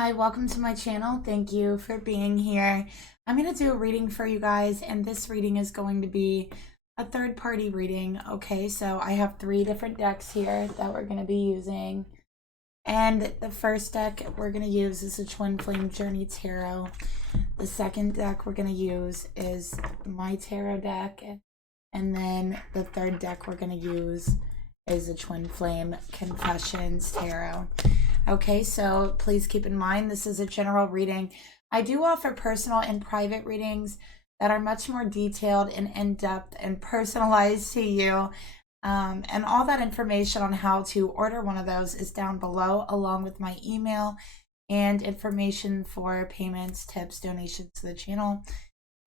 Hi, welcome to my channel. Thank you for being here. I'm going to do a reading for you guys, and this reading is going to be a third-party reading. Okay, so I have 3 different decks here that we're going to be using. And the first deck we're going to use is the Twin Flame Journey Tarot. The second deck we're going to use is my tarot deck. And then the third deck we're going to use is the Twin Flame Confessions Tarot. Okay, so please keep in mind this is a general reading. I do offer personal and private readings that are much more detailed and in-depth and personalized to you. And all that information on how to order one of those is down below, along with my email and information for payments, tips, donations to the channel.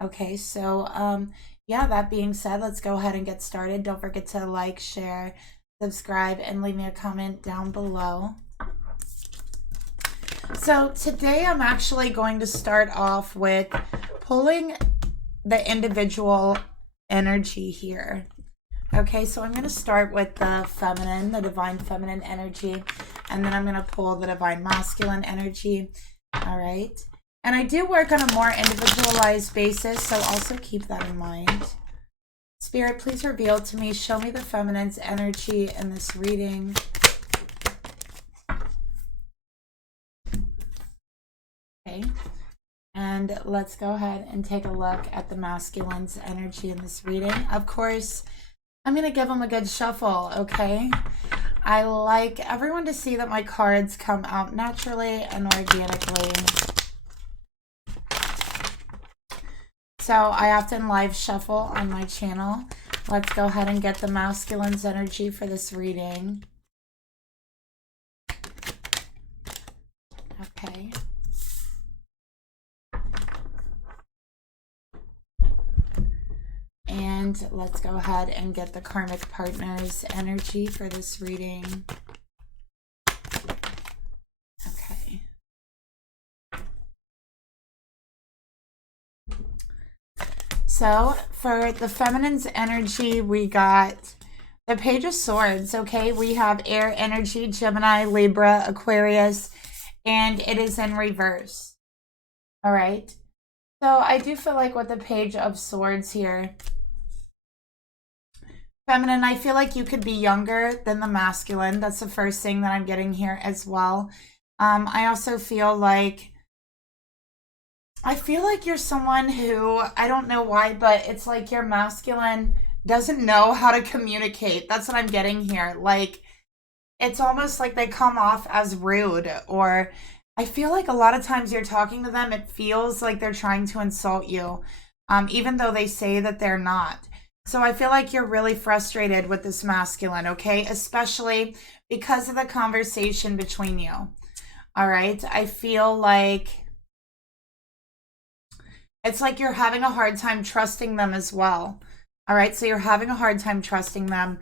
Okay, so yeah, that being said, let's go ahead and get started. Don't forget to like, share, subscribe, and leave me a comment down below. So today I'm actually going to start off with pulling the individual energy here. Okay, so I'm going to start with the feminine, the divine feminine energy, and then I'm going to pull the divine masculine energy. All right. And I do work on a more individualized basis, so also keep that in mind. Spirit, please reveal to me, show me the feminine's energy in this reading. Okay. And let's go ahead and take a look at the masculine's energy in this reading. Of course, I'm going to give them a good shuffle, okay? I like everyone to see that my cards come out naturally and organically. So I often live shuffle on my channel. Let's go ahead and get the masculine's energy for this reading. Okay. And let's go ahead and get the karmic partner's energy for this reading. Okay. So for the feminine's energy, we got the Page of Swords. Okay, we have air energy, Gemini, Libra, Aquarius, and it is in reverse. All right. So I do feel like with the Page of Swords here, feminine, I feel like you could be younger than the masculine. That's the first thing that I'm getting here as well. I also feel like you're someone who, I don't know why, but it's like your masculine doesn't know how to communicate. That's what I'm getting here. Like, it's almost like they come off as rude, or I feel like a lot of times you're talking to them, it feels like they're trying to insult you, even though they say that they're not. So I feel like you're really frustrated with this masculine, okay? Especially because of the conversation between you. All right? I feel like it's like you're having a hard time trusting them as well. All right? So you're having a hard time trusting them.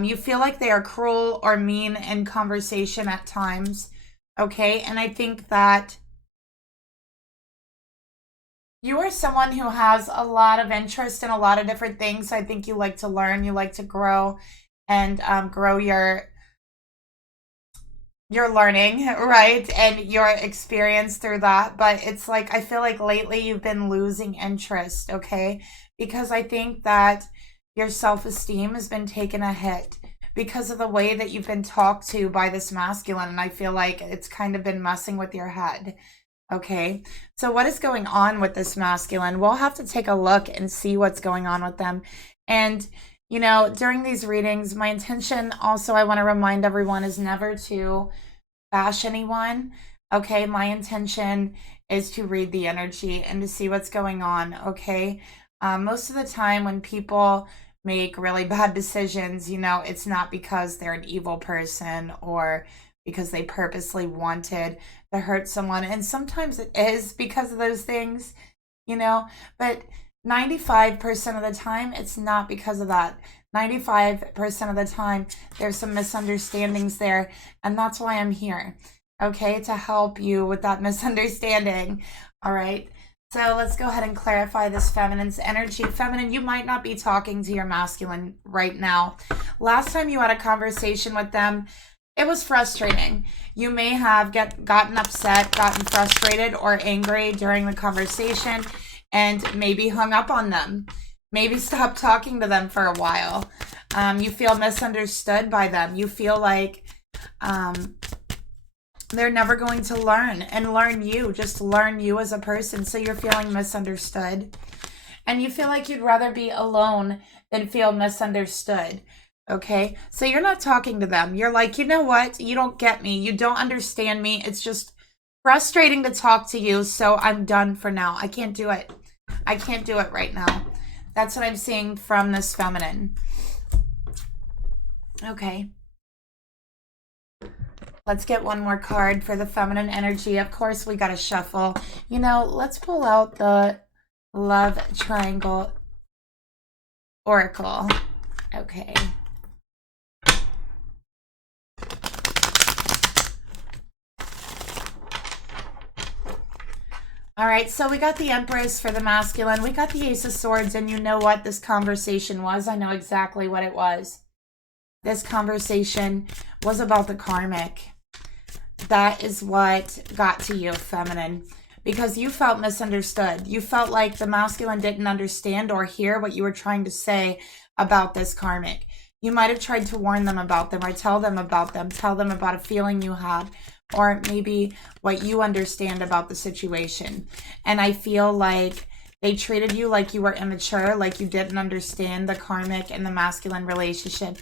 You feel like they are cruel or mean in conversation at times, okay? And I think that you are someone who has a lot of interest in a lot of different things. I think you like to learn, you like to grow, and grow your learning, right? And your experience through that. But it's like, I feel like lately you've been losing interest, okay? Because I think that your self-esteem has been taking a hit because of the way that you've been talked to by this masculine. And I feel like it's kind of been messing with your head. Okay, so what is going on with this masculine? We'll have to take a look and see what's going on with them. And, you know, during these readings, my intention also, I want to remind everyone, is never to bash anyone. Okay, my intention is to read the energy and to see what's going on. Okay, most of the time when people make really bad decisions, you know, it's not because they're an evil person or because they purposely wanted to hurt someone. And sometimes it is because of those things, you know, but 95% of the time, it's not because of that. 95% of the time, there's some misunderstandings there. And that's why I'm here, okay, to help you with that misunderstanding. All right. So let's go ahead and clarify this feminine's energy. Feminine, you might not be talking to your masculine right now. Last time you had a conversation with them, It was frustrating. You may have gotten upset, gotten frustrated or angry during the conversation, and maybe hung up on them. Maybe stopped talking to them for a while. You feel misunderstood by them. You feel like they're never going to learn and learn you, just learn you as a person. So you're feeling misunderstood. And you feel like you'd rather be alone than feel misunderstood. Okay? So you're not talking to them. You're like, you know what? You don't get me. You don't understand me. It's just frustrating to talk to you. So I'm done for now. I can't do it. I can't do it right now. That's what I'm seeing from this feminine. Okay. Let's get one more card for the feminine energy. Of course, we got to shuffle. You know, let's pull out the Love Triangle Oracle. Okay. All right, so we got the Empress for the masculine. We got the Ace of Swords, and you know what this conversation was. I know exactly what it was. This conversation was about the karmic. That is what got to you, feminine, because you felt misunderstood. You felt like the masculine didn't understand or hear what you were trying to say about this karmic. You might have tried to warn them about them or tell them about them, tell them about a feeling you had, or maybe what you understand about the situation. And I feel like they treated you like you were immature, like you didn't understand the karmic and the masculine relationship.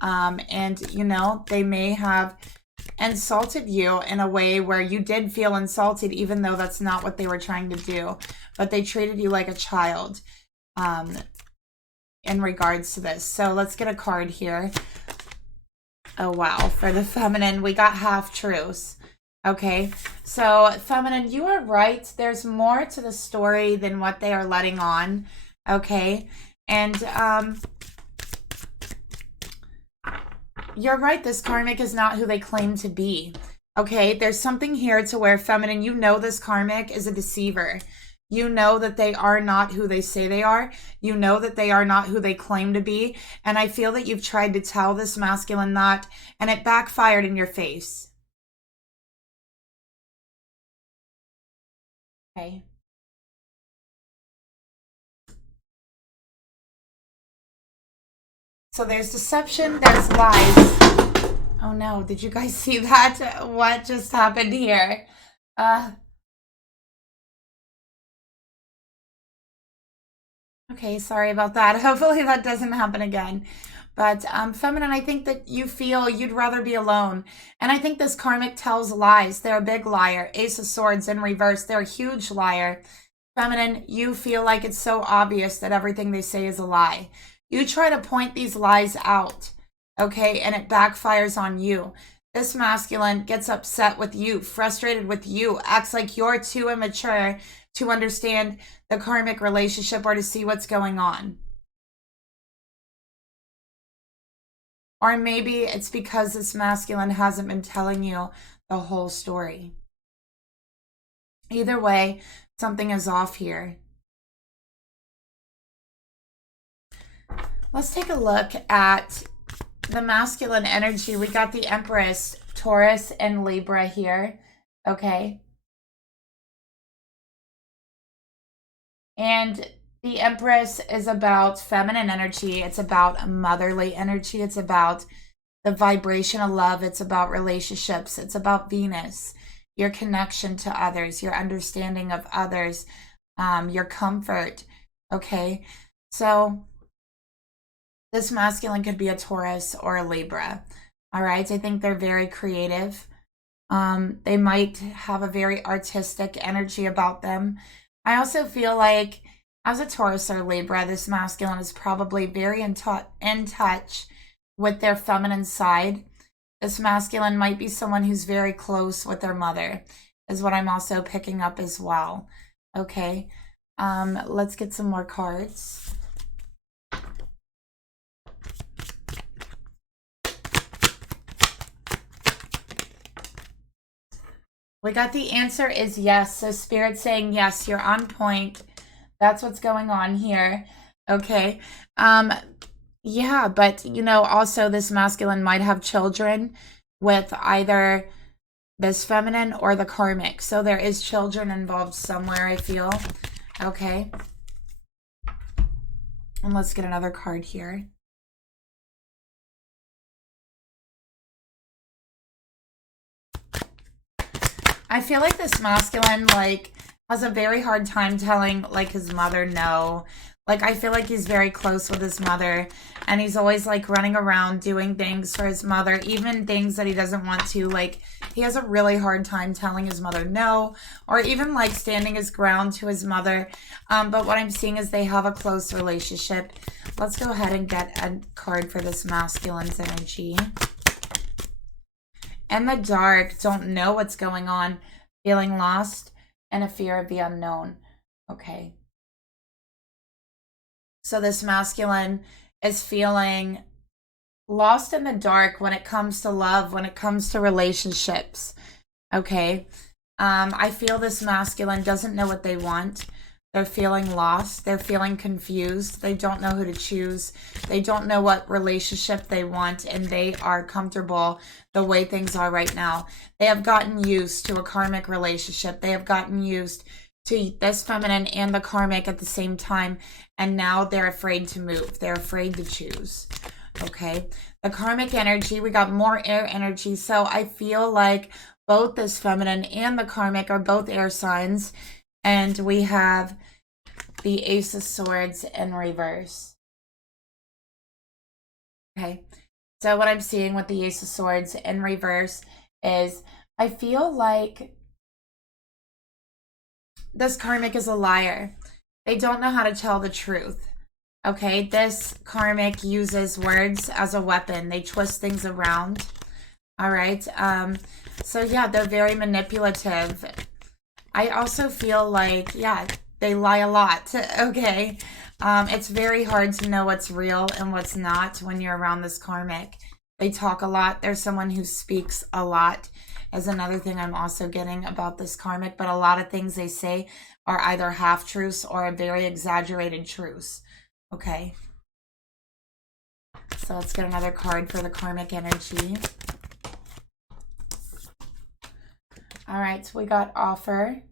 And, you know, they may have insulted you in a way where you did feel insulted, even though that's not what they were trying to do. But they treated you like a child in regards to this. So let's get a card here. Oh, wow. For the feminine, we got half-truths. Okay. So, feminine, you are right. There's more to the story than what they are letting on. Okay. And you're right. This karmic is not who they claim to be. Okay. There's something here to where, feminine, you know this karmic is a deceiver. You know that they are not who they say they are. You know that they are not who they claim to be. And I feel that you've tried to tell this masculine that, and it backfired in your face. Okay. So there's deception, there's lies. Oh no, did you guys see that? What just happened here? Okay, sorry about that. Hopefully that doesn't happen again. But feminine, I think that you feel you'd rather be alone. And I think this karmic tells lies. They're a big liar. Ace of Swords in reverse. They're a huge liar. Feminine, you feel like it's so obvious that everything they say is a lie. You try to point these lies out, okay, and it backfires on you. This masculine gets upset with you, frustrated with you, acts like you're too immature to understand the karmic relationship or to see what's going on. Or maybe it's because this masculine hasn't been telling you the whole story. Either way, something is off here. Let's take a look at the masculine energy. We got the Empress, Taurus, and Libra here. Okay. And the Empress is about feminine energy. It's about motherly energy. It's about the vibration of love. It's about relationships. It's about Venus, your connection to others, your understanding of others, your comfort. Okay. So this masculine could be a Taurus or a Libra. All right. I think they're very creative. They might have a very artistic energy about them. I also feel like as a Taurus or Libra, this masculine is probably very in touch with their feminine side. This masculine might be someone who's very close with their mother, is what I'm also picking up as well. Okay. Let's get some more cards. We got the answer is yes. So Spirit saying yes, you're on point. That's what's going on here. Okay. Yeah, but you know, also this masculine might have children. with either this feminine or the karmic. So there is children involved somewhere, I feel. Okay. And let's get another card here. I feel like this masculine, like, has a very hard time telling, like, his mother no. Like, I feel like he's very close with his mother, and he's always, like, running around doing things for his mother, even things that he doesn't want to. Like, he has a really hard time telling his mother no, or even, like, standing his ground to his mother. But what I'm seeing is they have a close relationship. Let's go ahead and get a card for this masculine's energy. In the dark, don't know what's going on, feeling lost, and a fear of the unknown. Okay. So this masculine is feeling lost in the dark when it comes to love, when it comes to relationships. Okay. I feel this masculine doesn't know what they want. They're feeling lost. They're feeling confused. They don't know who to choose. They don't know what relationship they want, and they are comfortable the way things are right now. They have gotten used to a karmic relationship. They have gotten used to this feminine and the karmic at the same time, and now they're afraid to move. They're afraid to choose. Okay. The karmic energy, we got more air energy. So I feel like both this feminine and the karmic are both air signs. And we have the Ace of Swords in reverse. Okay. So what I'm seeing with the Ace of Swords in reverse is I feel like this karmic is a liar. They don't know how to tell the truth. Okay, this karmic uses words as a weapon. They twist things around. All right. So yeah, they're very manipulative. I also feel like, yeah, they lie a lot. Okay. It's very hard to know what's real and what's not when you're around this karmic. They talk a lot. They're someone who speaks a lot, is another thing I'm also getting about this karmic. But a lot of things they say are either half-truths or very exaggerated truths. Okay. So let's get another card for the karmic energy. All right, so we got offer.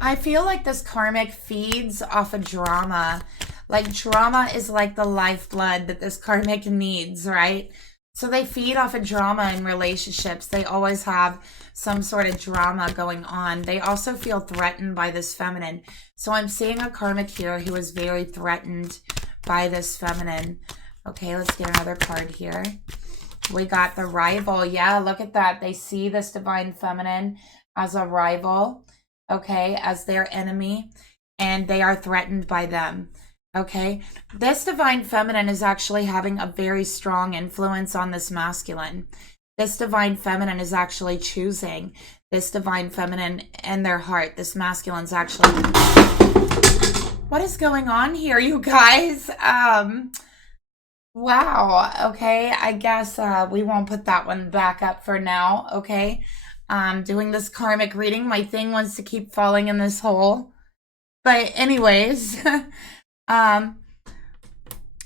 I feel like this karmic feeds off of drama. Like drama is like the lifeblood that this karmic needs, right? So they feed off of drama in relationships. They always have some sort of drama going on. They also feel threatened by this feminine. So I'm seeing a karmic here who is very threatened by this feminine. Okay, let's get another card here. We got the rival. Yeah, look at that. They see this divine feminine as a rival, okay, as their enemy, and they are threatened by them. Okay, this divine feminine is actually having a very strong influence on this masculine. This divine feminine is actually choosing this divine feminine in their heart. This masculine's actually... What is going on here, you guys? Wow. Okay, I guess we won't put that one back up for now. Okay, doing this karmic reading. My thing wants to keep falling in this hole. But anyways...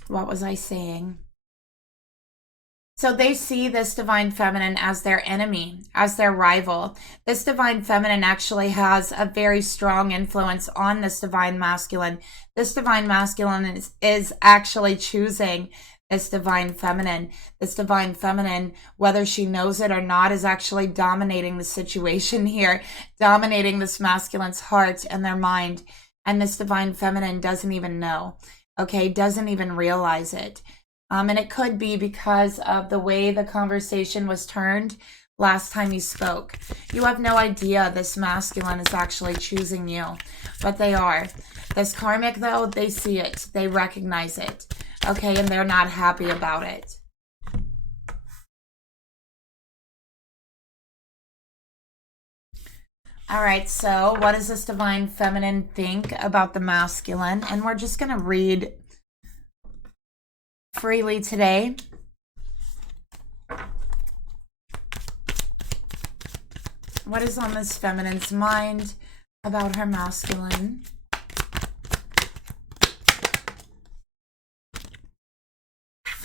what was I saying? So they see this divine feminine as their enemy, as their rival. This divine feminine actually has a very strong influence on this divine masculine. This divine masculine is actually choosing this divine feminine. This divine feminine, whether she knows it or not, is actually dominating the situation here, dominating this masculine's heart and their mind. And this divine feminine doesn't even know, okay, doesn't even realize it. And it could be because of the way the conversation was turned last time you spoke. You have no idea this masculine is actually choosing you, but they are. This karmic, though, they see it. They recognize it, okay, and they're not happy about it. All right, so what does this divine feminine think about the masculine? And we're just going to read freely today. What is on this feminine's mind about her masculine?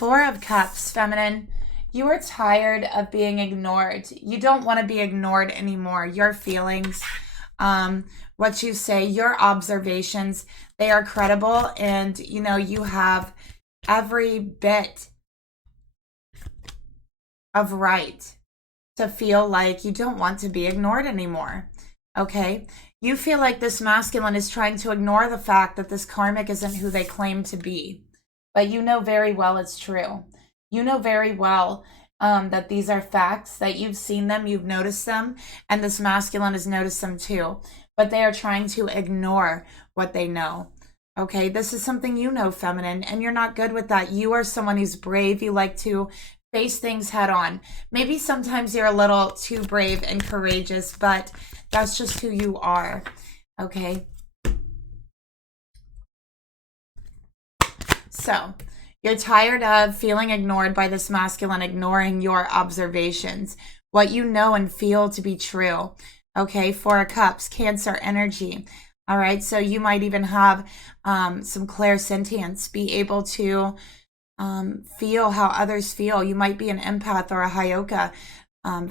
Four of Cups, feminine. You are tired of being ignored. You don't want to be ignored anymore. Your feelings, what you say, your observations, they are credible, and you know you have every bit of right to feel like you don't want to be ignored anymore. Okay? You feel like this masculine is trying to ignore the fact that this karmic isn't who they claim to be. But you know very well it's true. You know very well that these are facts, that you've seen them, you've noticed them, and this masculine has noticed them too. But they are trying to ignore what they know. Okay, this is something you know, feminine, and you're not good with that. You are someone who's brave. You like to face things head on. Maybe sometimes you're a little too brave and courageous, but that's just who you are. Okay. So, you're tired of feeling ignored by this masculine, ignoring your observations, what you know and feel to be true. Okay, Four of Cups, Cancer energy. All right, so you might even have some clairsentience, be able to feel how others feel. You might be an empath or a Hyoka.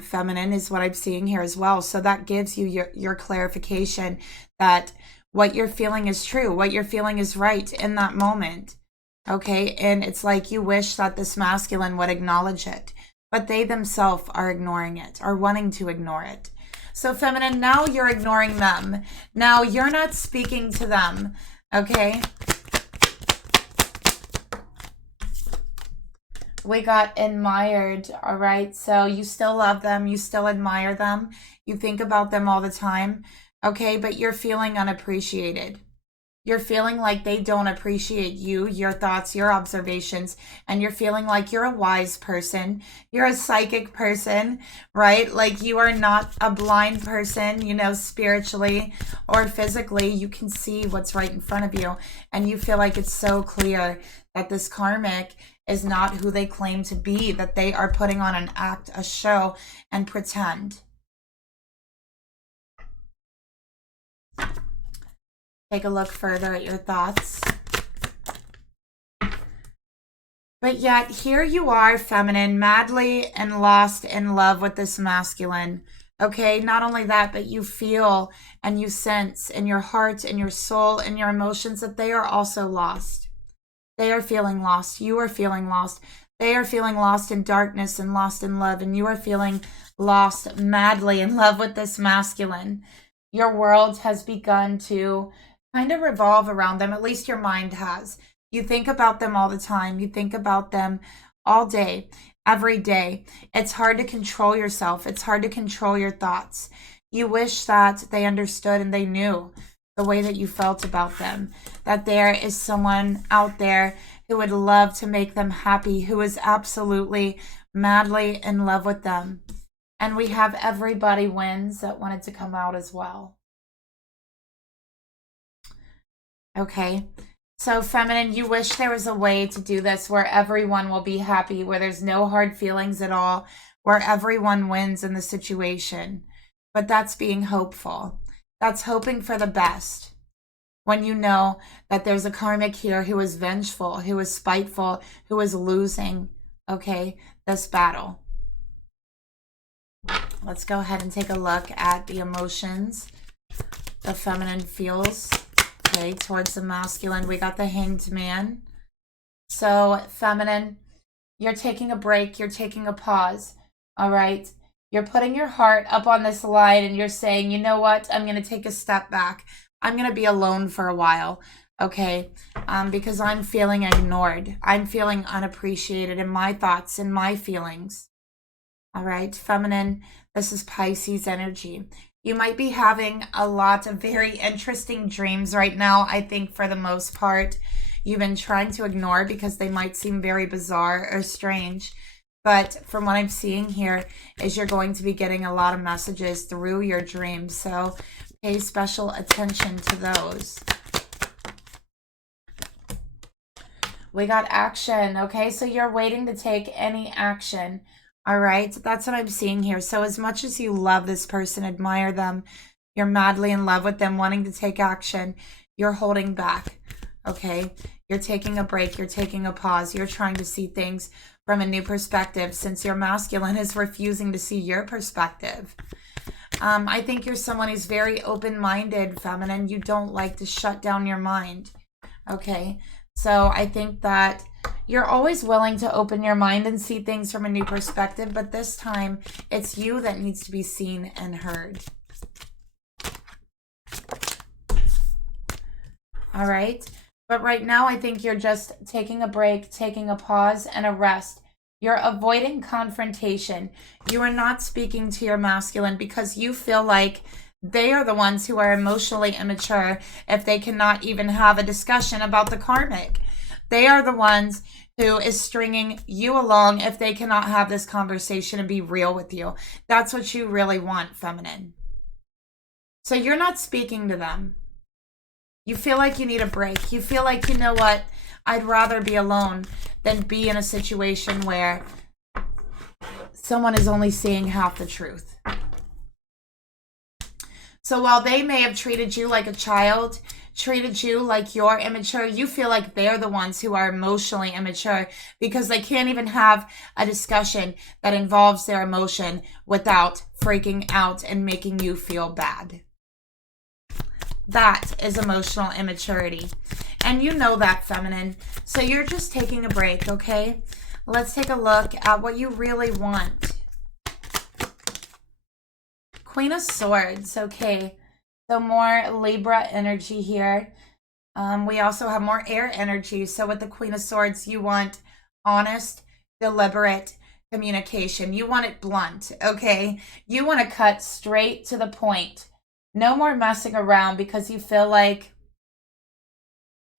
Feminine is what I'm seeing here as well. So that gives you your clarification that what you're feeling is true, what you're feeling is right in that moment. Okay, and it's like you wish that this masculine would acknowledge it, but they themselves are ignoring it, are wanting to ignore it. So feminine, now you're ignoring them. Now you're not speaking to them, okay? We got admired, all right? So you still love them, you still admire them, you think about them all the time, okay? But you're feeling unappreciated. You're feeling like they don't appreciate you, your thoughts, your observations, and you're feeling like you're a wise person. You're a psychic person, right? Like you are not a blind person, you know, spiritually or physically. You can see what's right in front of you, and you feel like it's so clear that this karmic is not who they claim to be, that they are putting on an act, a show, and pretend. Take a look further at your thoughts. But yet, here you are, feminine, madly and lost in love with this masculine. Okay, not only that, but you feel and you sense in your heart and your soul and your emotions that they are also lost. They are feeling lost. You are feeling lost. They are feeling lost in darkness and lost in love. And you are feeling lost, madly in love with this masculine. Your world has begun to kind of revolve around them. At least your mind has. You think about them all the time. You think about them all day, every day. It's hard to control yourself. It's hard to control your thoughts. You wish that they understood and they knew the way that you felt about them, that there is someone out there who would love to make them happy, who is absolutely madly in love with them. And we have everybody wins that wanted to come out as well. Okay, so feminine, you wish there was a way to do this where everyone will be happy, where there's no hard feelings at all, where everyone wins in the situation. But that's being hopeful. That's hoping for the best. When you know that there's a karmic here who is vengeful, who is spiteful, who is losing, okay, this battle. Let's go ahead and take a look at the emotions the feminine feels. Okay, towards the masculine, we got the Hanged Man. So, feminine, you're taking a break, you're taking a pause, all right? You're putting your heart up on this line and you're saying, you know what, I'm going to take a step back. I'm going to be alone for a while, okay? Because I'm feeling ignored. I'm feeling unappreciated in my thoughts and my feelings, all right? Feminine, this is Pisces energy. You might be having a lot of very interesting dreams right now. I think for the most part, you've been trying to ignore because they might seem very bizarre or strange. But from what I'm seeing here is you're going to be getting a lot of messages through your dreams. So pay special attention to those. We got action. Okay, so you're waiting to take any action. All right, that's what I'm seeing here. So as much as you love this person, admire them, you're madly in love with them, wanting to take action, you're holding back, okay? You're taking a break. You're taking a pause. You're trying to see things from a new perspective since your masculine is refusing to see your perspective. I think you're someone who's very open-minded, feminine. You don't like to shut down your mind. Okay, so I think that you're always willing to open your mind and see things from a new perspective, but this time it's you that needs to be seen and heard. All right, but right now I think you're just taking a break, taking a pause and a rest. You're avoiding confrontation. You are not speaking to your masculine because you feel like they are the ones who are emotionally immature if they cannot even have a discussion about the karmic. They are the ones who is stringing you along if they cannot have this conversation and be real with you. That's what you really want, feminine. So you're not speaking to them. You feel like you need a break. You feel like, you know what, I'd rather be alone than be in a situation where someone is only seeing half the truth. So while they may have treated you like a child, treated you like you're immature, you feel like they're the ones who are emotionally immature because they can't even have a discussion that involves their emotion without freaking out and making you feel bad. That is emotional immaturity. And you know that, feminine. So you're just taking a break, okay? Let's take a look at what you really want. Queen of Swords, okay. So more Libra energy here. We also have more air energy. So with the Queen of Swords, you want honest, deliberate communication. You want it blunt, okay? You want to cut straight to the point. No more messing around because you feel like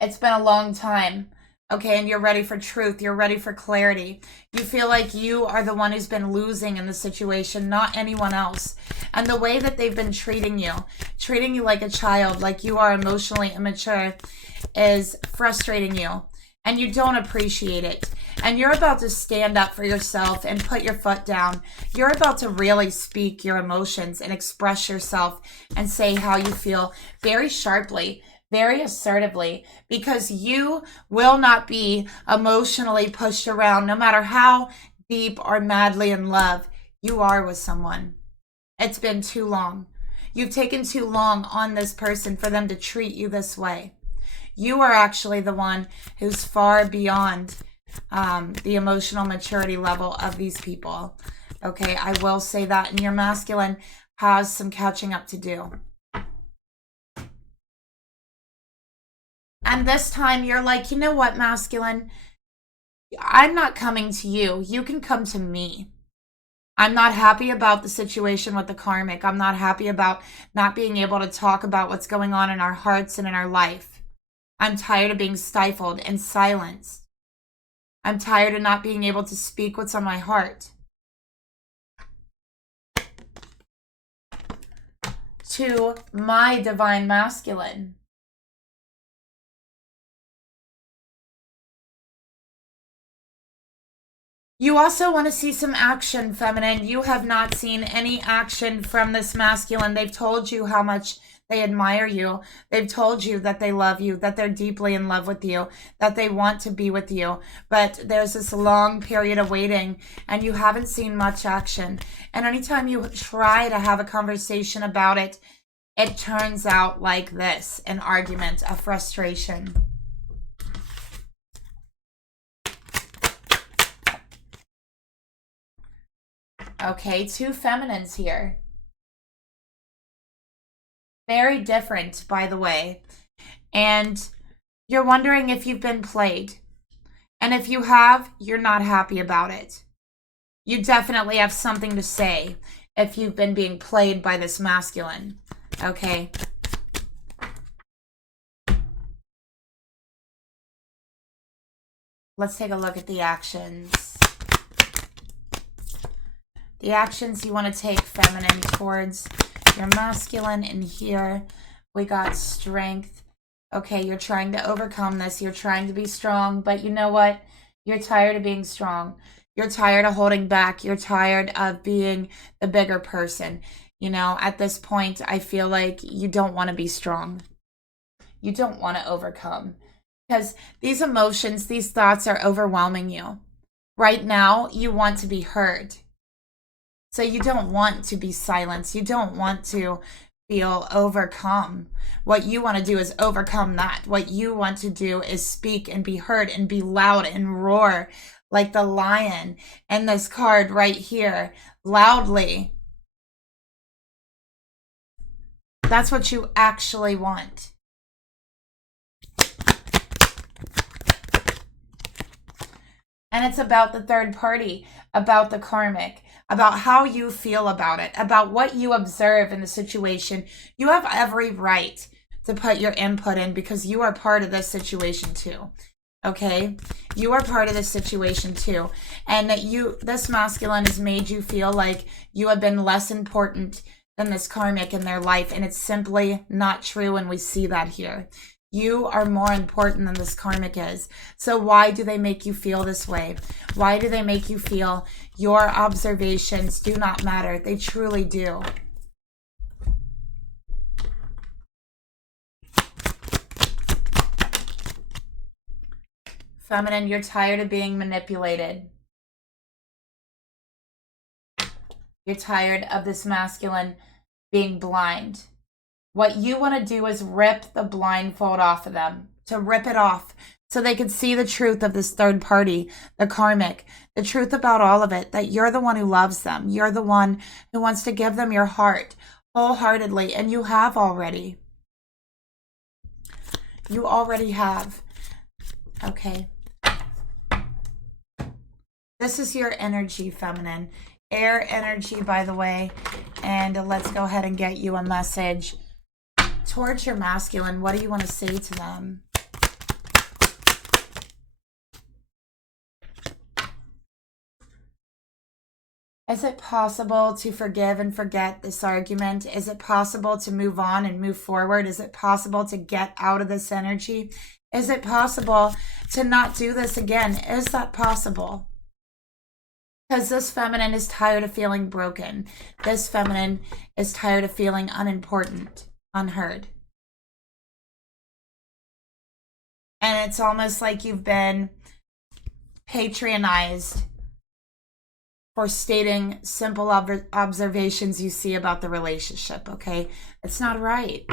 it's been a long time, okay, and you're ready for truth. You're ready for clarity. You feel like you are the one who's been losing in the situation, not anyone else. And the way that they've been treating you like a child, like you are emotionally immature, is frustrating you. And you don't appreciate it. And you're about to stand up for yourself and put your foot down. You're about to really speak your emotions and express yourself and say how you feel very sharply, very assertively, because you will not be emotionally pushed around no matter how deep or madly in love you are with someone. It's been too long. You've taken too long on this person for them to treat you this way. You are actually the one who's far beyond the emotional maturity level of these people. Okay, I will say that. And your masculine has some catching up to do. And this time you're like, you know what, masculine? I'm not coming to you. You can come to me. I'm not happy about the situation with the karmic. I'm not happy about not being able to talk about what's going on in our hearts and in our life. I'm tired of being stifled and silenced. I'm tired of not being able to speak what's on my heart. To my divine masculine. You also want to see some action, feminine. You have not seen any action from this masculine. They've told you how much they admire you. They've told you that they love you, that they're deeply in love with you, that they want to be with you. But there's this long period of waiting and you haven't seen much action. And anytime you try to have a conversation about it, it turns out like this, an argument, a frustration. Okay, two feminines here. Very different, by the way. And you're wondering if you've been played. And if you have, you're not happy about it. You definitely have something to say if you've been being played by this masculine. Okay. Let's take a look at the actions. The actions you want to take, feminine, towards your masculine. And here we got strength. Okay, you're trying to overcome this. You're trying to be strong. But you know what? You're tired of being strong. You're tired of holding back. You're tired of being the bigger person. You know, at this point, I feel like you don't want to be strong. You don't want to overcome. Because these emotions, these thoughts are overwhelming you. Right now, you want to be heard. So you don't want to be silenced. You don't want to feel overcome. What you want to do is overcome that. What you want to do is speak and be heard and be loud and roar like the lion and this card right here, loudly. That's what you actually want. And it's about the third party, about the karmic, about how you feel about it, about what you observe in the situation. You have every right to put your input in because you are part of this situation too. Okay? You are part of this situation too. And that this masculine has made you feel like you have been less important than this karmic in their life. And it's simply not true. And we see that here. You are more important than this karmic is. So why do they make you feel this way? Why do they make you feel your observations do not matter? They truly do. Feminine, you're tired of being manipulated. You're tired of this masculine being blind. What you want to do is rip the blindfold off of them, to rip it off so they can see the truth of this third party, the karmic, the truth about all of it, that you're the one who loves them. You're the one who wants to give them your heart wholeheartedly, and you have already. You already have. Okay. This is your energy, feminine. Air energy, by the way. And let's go ahead and get you a message towards your masculine. What do you want to say to them? Is it possible to forgive and forget this argument? Is it possible to move on and move forward? Is it possible to get out of this energy? Is it possible to not do this again? Is that possible? Because this feminine is tired of feeling broken. This feminine is tired of feeling unimportant, unheard. And it's almost like you've been patronized for stating simple observations you see about the relationship, okay? It's not right.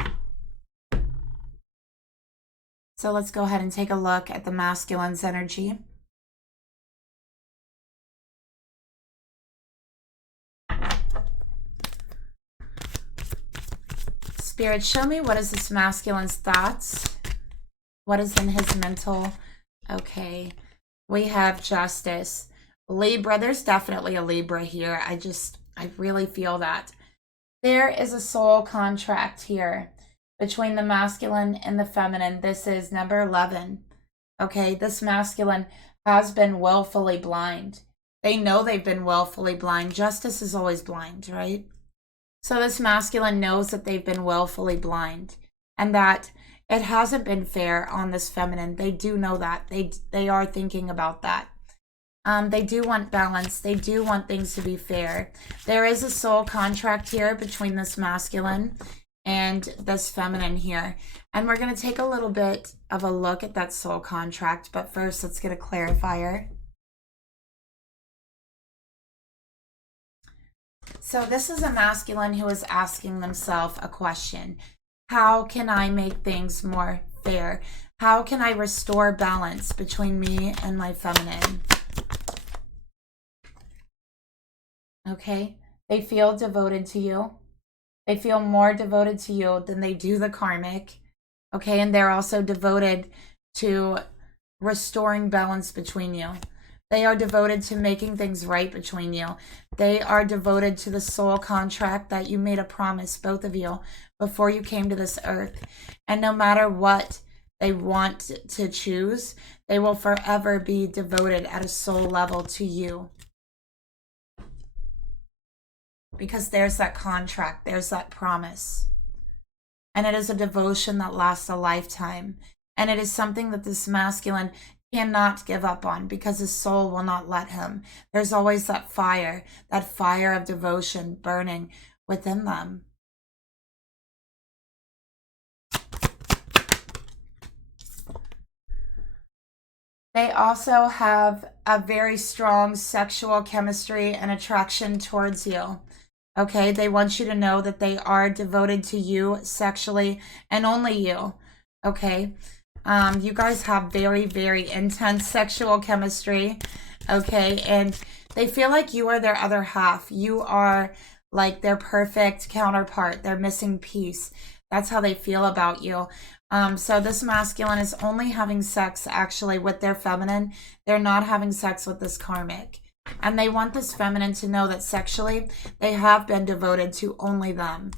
So let's go ahead and take a look at the masculine's energy. Spirit, show me what is this masculine's thoughts? What is in his mental? Okay, we have justice. Libra, there's definitely a Libra here. I really feel that. There is a soul contract here between the masculine and the feminine. This is number 11. Okay, this masculine has been willfully blind. They know they've been willfully blind. Justice is always blind, right? So this masculine knows that they've been willfully blind and that it hasn't been fair on this feminine. They do know that. They are thinking about that. They do want balance. They do want things to be fair. There is a soul contract here between this masculine and this feminine here. And we're going to take a little bit of a look at that soul contract. But first, let's get a clarifier. So this is a masculine who is asking themselves a question. How can I make things more fair? How can I restore balance between me and my feminine? Okay, they feel devoted to you. They feel more devoted to you than they do the karmic. Okay, and they're also devoted to restoring balance between you. They are devoted to making things right between you. They are devoted to the soul contract that you made a promise, both of you, before you came to this earth. And no matter what they want to choose, they will forever be devoted at a soul level to you. Because there's that contract, there's that promise. And it is a devotion that lasts a lifetime. And it is something that this masculine cannot give up on because his soul will not let him. There's always that fire of devotion burning within them. They also have a very strong sexual chemistry and attraction towards you. Okay, they want you to know that they are devoted to you sexually and only you. Okay, you guys have very, very intense sexual chemistry. Okay, and they feel like you are their other half. You are like their perfect counterpart, their missing piece. That's how they feel about you. So this masculine is only having sex actually with their feminine. They're not having sex with this karmic. And they want this feminine to know that sexually they have been devoted to only them.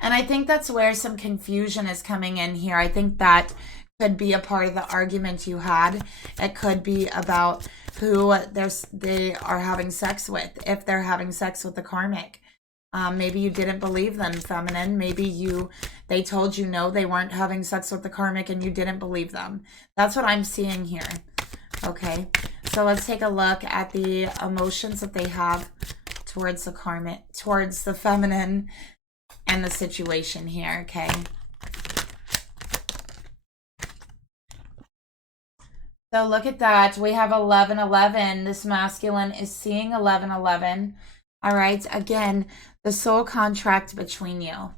And I think that's where some confusion is coming in here. I think that could be a part of the argument you had. It could be about who they are having sex with, if they're having sex with the karmic. Maybe you didn't believe them, feminine. Maybe they told you no, they weren't having sex with the karmic and you didn't believe them. That's what I'm seeing here. Okay, so let's take a look at the emotions that they have towards the karmic, towards the feminine and the situation here, okay? So look at that. We have 1111. This masculine is seeing 1111. All right, again, the soul contract between you.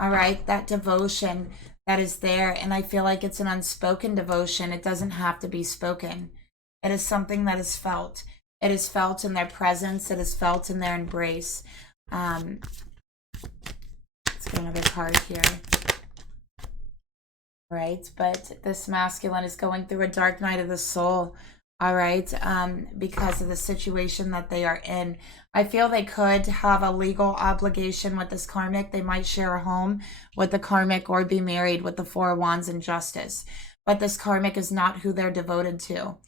All right, that devotion that is there. And I feel like it's an unspoken devotion. It doesn't have to be spoken. It is something that is felt. It is felt in their presence. It is felt in their embrace. Let's get another card here. Right, but this masculine is going through a dark night of the soul. All right, because of the situation that they are in. I feel they could have a legal obligation with this karmic. They might share a home with the karmic or be married with the Four of Wands and Justice. But this karmic is not who they're devoted to.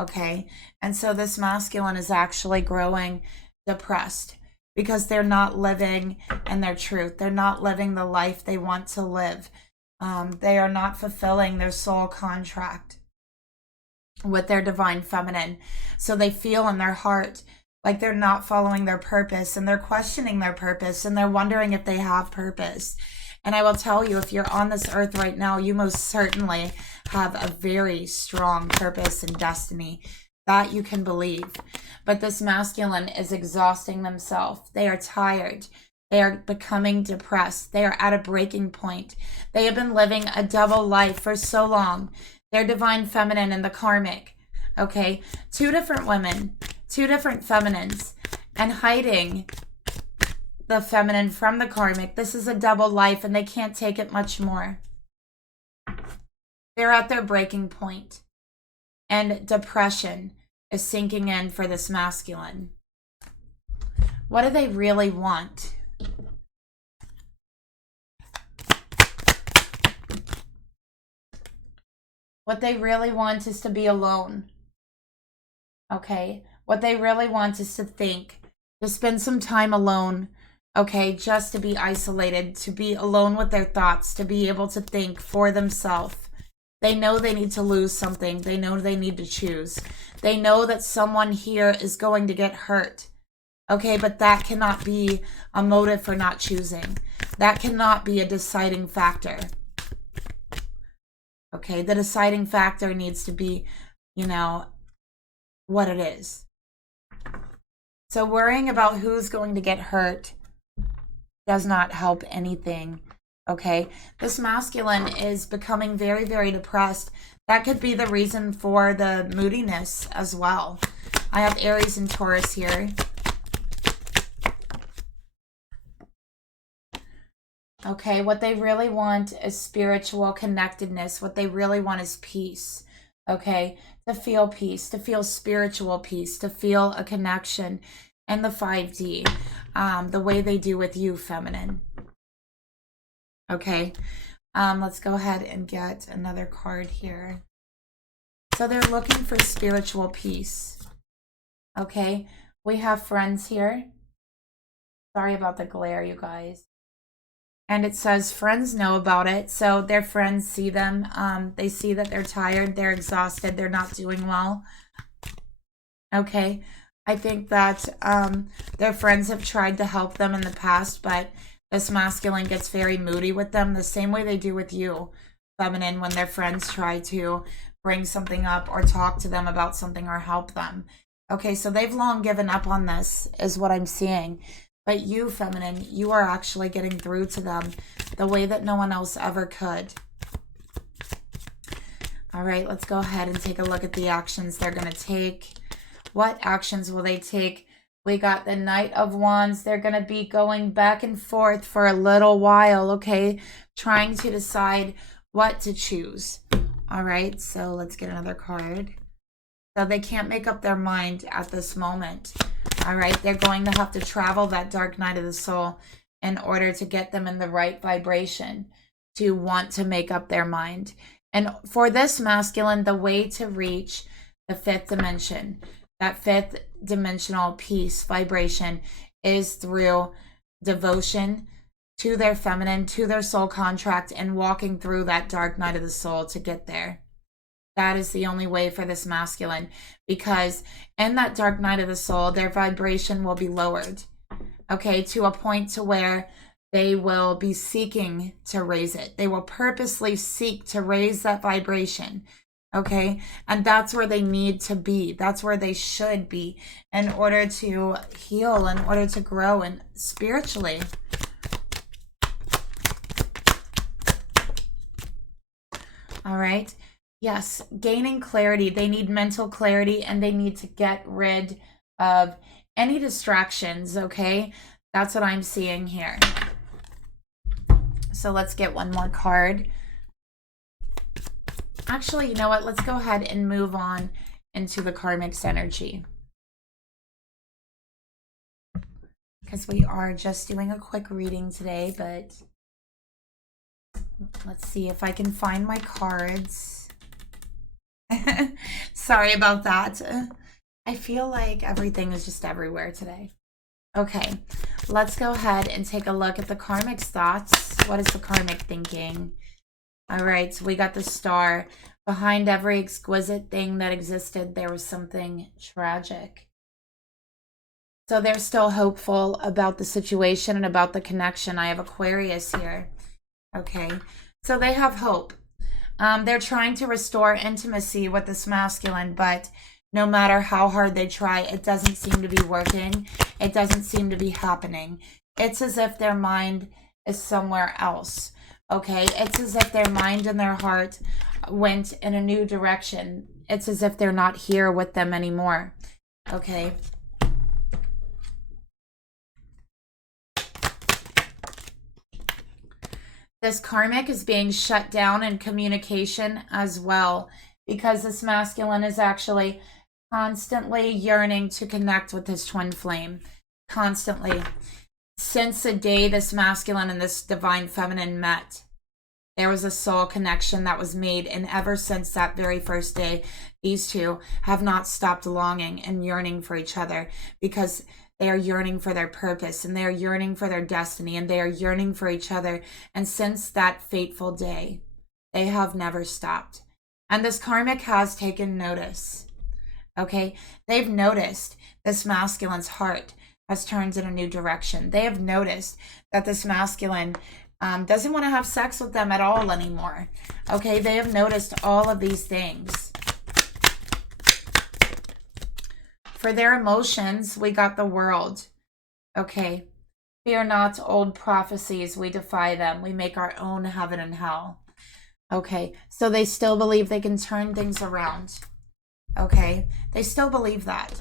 Okay, and so this masculine is actually growing depressed because they're not living in their truth. They're not living the life they want to live. They are not fulfilling their soul contract with their divine feminine. So they feel in their heart like they're not following their purpose, and they're questioning their purpose, and they're wondering if they have purpose. And I will tell you, if you're on this earth right now, you most certainly have a very strong purpose and destiny that you can believe. But this masculine is exhausting themselves. They are tired. They are becoming depressed. They are at a breaking point. They have been living a double life for so long. Their divine feminine and the karmic. Okay, two different women, two different feminines, and hiding the feminine from the karmic. This is a double life and they can't take it much more. They're at their breaking point. And depression is sinking in for this masculine. What do they really want? What they really want is to be alone. Okay? What they really want is to think, to spend some time alone. Okay? Just to be isolated, to be alone with their thoughts, to be able to think for themselves. They know they need to lose something. They know they need to choose. They know that someone here is going to get hurt. Okay, but that cannot be a motive for not choosing. That cannot be a deciding factor. Okay, the deciding factor needs to be, you know, what it is. So worrying about who's going to get hurt does not help anything. Okay, this masculine is becoming very, very depressed. That could be the reason for the moodiness as well. I have Aries and Taurus here. Okay, what they really want is spiritual connectedness. What they really want is peace. Okay, to feel peace, to feel spiritual peace, to feel a connection. And the 5D, the way they do with you, feminine. Okay, let's go ahead and get another card here. So they're looking for spiritual peace. Okay, we have friends here. Sorry about the glare, you guys. And it says friends know about it. So their friends see them. They see that they're tired, they're exhausted, they're not doing well. Okay, I think that their friends have tried to help them in the past, but this masculine gets very moody with them the same way they do with you, feminine, when their friends try to bring something up or talk to them about something or help them. Okay, so they've long given up on this, is what I'm seeing. But you, feminine, you are actually getting through to them the way that no one else ever could. All right, let's go ahead and take a look at the actions they're going to take. What actions will they take? We got the Knight of Wands. They're going to be going back and forth for a little while, okay? Trying to decide what to choose. All right, so let's get another card. So they can't make up their mind at this moment. All right, they're going to have to travel that dark night of the soul in order to get them in the right vibration to want to make up their mind. And for this masculine, the way to reach the fifth dimension, that fifth dimensional peace vibration, is through devotion to their feminine, to their soul contract, and walking through that dark night of the soul to get there. That is the only way for this masculine, because in that dark night of the soul, their vibration will be lowered, okay, to a point to where they will be seeking to raise it. They will purposely seek to raise that vibration, okay? And that's where they need to be. That's where they should be in order to heal, in order to grow and spiritually. All right. Yes, gaining clarity. They need mental clarity, and they need to get rid of any distractions, okay? That's what I'm seeing here. So let's get one more card. Actually, you know what? Let's go ahead and move on into the Karmic's energy, because we are just doing a quick reading today, but let's see if I can find my cards. Sorry about that. I feel like everything is just everywhere today. Okay, let's go ahead and take a look at the Karmic's thoughts. What is the Karmic thinking? All right, so we got the Star. Behind every exquisite thing that existed, there was something tragic. So they're still hopeful about the situation and about the connection. I have Aquarius here. Okay, so they have hope. They're trying to restore intimacy with this masculine, but no matter how hard they try, it doesn't seem to be working. It doesn't seem to be happening. It's as if their mind is somewhere else, okay? It's as if their mind and their heart went in a new direction. It's as if they're not here with them anymore, okay? This Karmic is being shut down in communication as well, because this masculine is actually constantly yearning to connect with his twin flame. Constantly. Since the day this masculine and this divine feminine met, there was a soul connection that was made, and ever since that very first day, these two have not stopped longing and yearning for each other, because they are yearning for their purpose, and they are yearning for their destiny, and they are yearning for each other. And since that fateful day, they have never stopped. And this Karmic has taken notice, okay? They've noticed this masculine's heart has turned in a new direction. They have noticed that this masculine doesn't want to have sex with them at all anymore, okay? They have noticed all of these things. For their emotions, we got the World. Okay. Fear not old prophecies. We defy them. We make our own heaven and hell. Okay. So they still believe they can turn things around. Okay. They still believe that.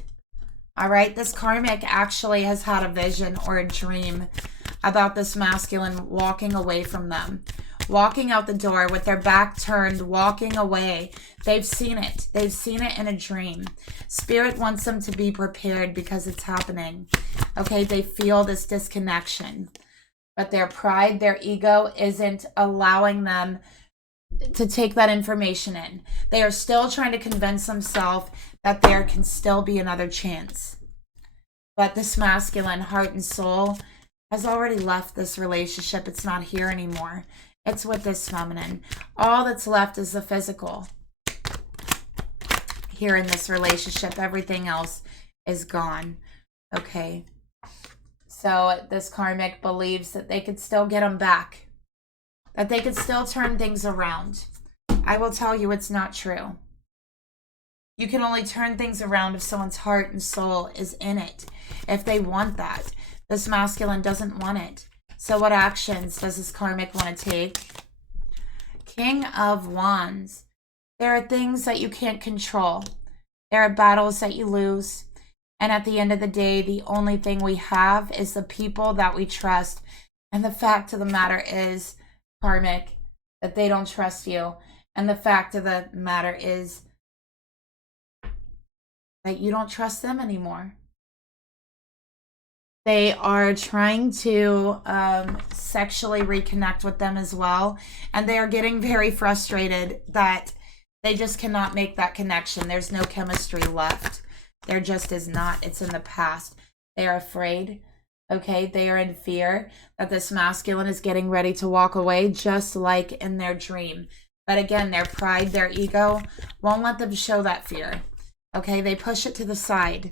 All right. This Karmic actually has had a vision or a dream about this masculine walking away from them. Walking out the door with their back turned, walking away. They've seen it. They've seen it in a dream. Spirit wants them to be prepared because it's happening. Okay, they feel this disconnection. But their pride, their ego isn't allowing them to take that information in. They are still trying to convince themselves that there can still be another chance. But this masculine heart and soul has already left this relationship. It's not here anymore. It's with this feminine. All that's left is the physical. Here in this relationship, everything else is gone. Okay. So this Karmic believes that they could still get them back. That they could still turn things around. I will tell you it's not true. You can only turn things around if someone's heart and soul is in it, if they want that. This masculine doesn't want it. So what actions does this karmic want to take? King of Wands. There are things that you can't control. There are battles that you lose. And at the end of the day, the only thing we have is the people that we trust. And the fact of the matter is, karmic, that they don't trust you. And the fact of the matter is that you don't trust them anymore. They are trying to sexually reconnect with them as well. And they are getting very frustrated that they just cannot make that connection. There's no chemistry left. There just is not. It's in the past. They are afraid. Okay, they are in fear that this masculine is getting ready to walk away, just like in their dream. But again, their pride, their ego won't let them show that fear. Okay, they push it to the side.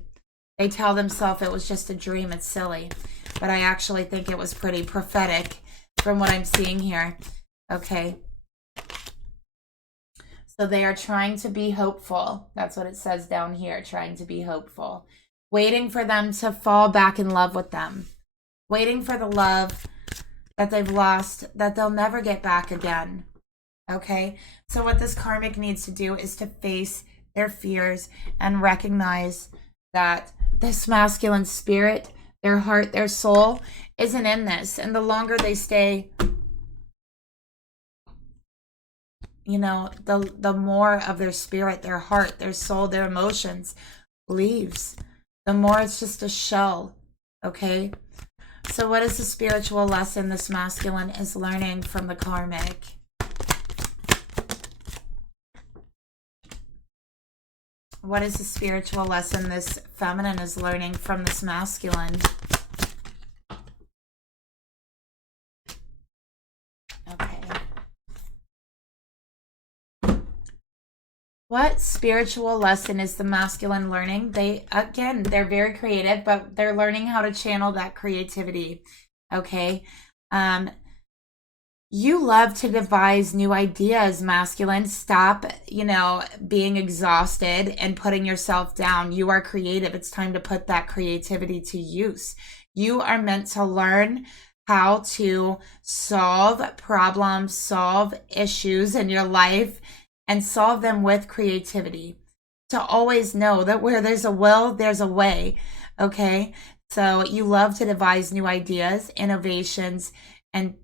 They tell themselves it was just a dream, it's silly. But I actually think it was pretty prophetic from what I'm seeing here. Okay. So they are trying to be hopeful. That's what it says down here, trying to be hopeful. Waiting for them to fall back in love with them. Waiting for the love that they've lost, that they'll never get back again. Okay? So what this karmic needs to do is to face their fears and recognize that this masculine spirit, their heart, their soul, isn't in this. And the longer they stay, you know, the more of their spirit, their heart, their soul, their emotions leaves. The more it's just a shell, okay? So what is the spiritual lesson this masculine is learning from the karmic? What is the spiritual lesson this feminine is learning from this masculine? Okay. What spiritual lesson is the masculine learning? They're very creative, but they're learning how to channel that creativity. Okay. You love to devise new ideas, masculine. Stop, being exhausted and putting yourself down. You are creative. It's time to put that creativity to use. You are meant to learn how to solve problems, solve issues in your life, and solve them with creativity. To always know that where there's a will, there's a way. Okay? So you love to devise new ideas, innovations, and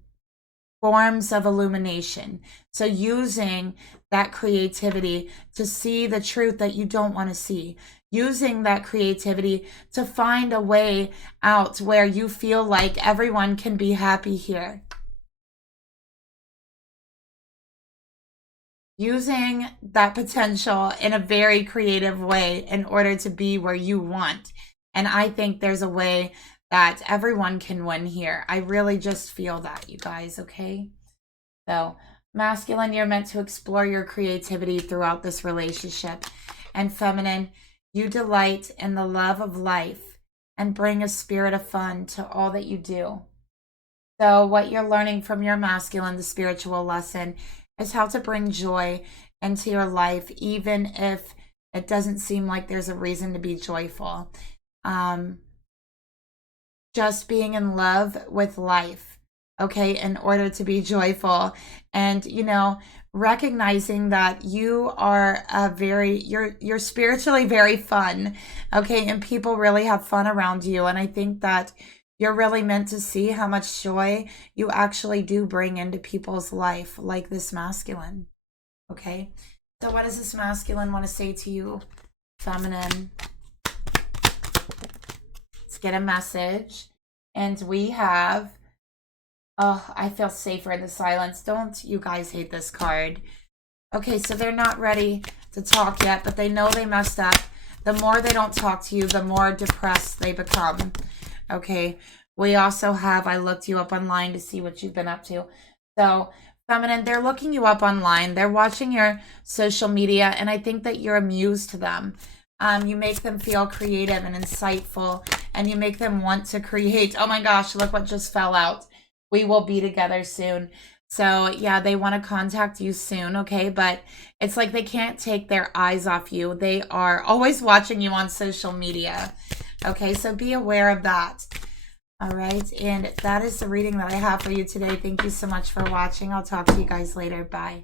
forms of illumination. So using that creativity to see the truth that you don't want to see. Using that creativity to find a way out where you feel like everyone can be happy here. Using that potential in a very creative way in order to be where you want. And I think there's a way that everyone can win here. I really just feel that, you guys, okay? So, masculine, you're meant to explore your creativity throughout this relationship. And feminine, you delight in the love of life and bring a spirit of fun to all that you do. So, what you're learning from your masculine, the spiritual lesson, is how to bring joy into your life, even if it doesn't seem like there's a reason to be joyful. Just being in love with life, okay, in order to be joyful. And, recognizing that you are you're spiritually very fun, okay, and people really have fun around you. And I think that you're really meant to see how much joy you actually do bring into people's life, like this masculine, okay? So what does this masculine want to say to you, feminine? Get a message. And we have, I feel safer in the silence. Don't you guys hate this card? Okay, so they're not ready to talk yet, but they know they messed up. The more they don't talk to you, the more depressed they become. Okay, we also have, I looked you up online to see what you've been up to. So feminine, they're looking you up online. They're watching your social media, and I think that you're amused to them. You make them feel creative and insightful, and you make them want to create. Oh my gosh, look what just fell out. We will be together soon. So yeah, they want to contact you soon, okay? But it's like they can't take their eyes off you. They are always watching you on social media. Okay, so be aware of that. All right, and that is the reading that I have for you today. Thank you so much for watching. I'll talk to you guys later. Bye.